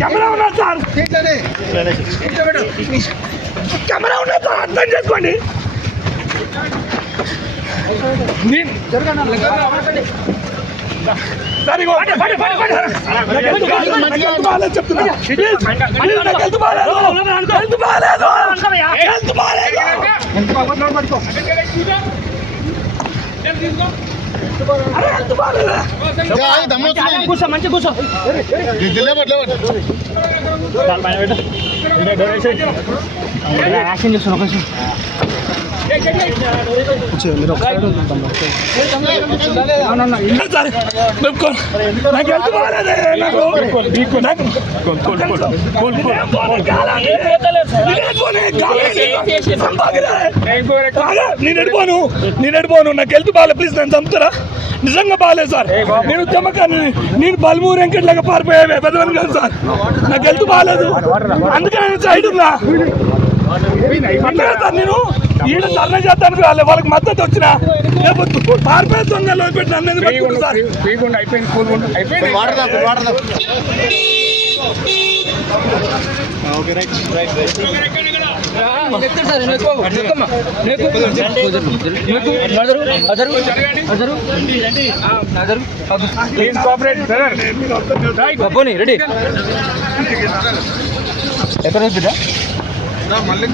Camera ఉన్నా sir, camera ఉన్నా sir, అర్థం చేసుకోండి. చెప్తున్నా కూర్చో మంచి కూర్చో యాక్షన్ చేస్తాను ఒక నేను ఎడిపోను, నాకు హెల్త్ బాగాలేదు, ప్లీజ్ నన్ను చంపుతారా? నిజంగా బాగాలేదు సార్, నేను ఉద్యమకాన్ని, నేను బల్మూరు వెంకట్లాగా పారిపోయావే పెద్దవని కాదు సార్, నాకు హెల్త్ బాగాలేదు, అందుకే నేను సైడ్ ఉన్నా సార్. నేను ఈడ ధర్నా చేస్తానికి రాలే, వాళ్ళకి మద్దతు వచ్చిన పారిపోయే దొంగలో పెట్టి నన్ను పట్టుకుంటా సార్. రెడీ ఎక్కడ వస్తుందా మళ్ళీ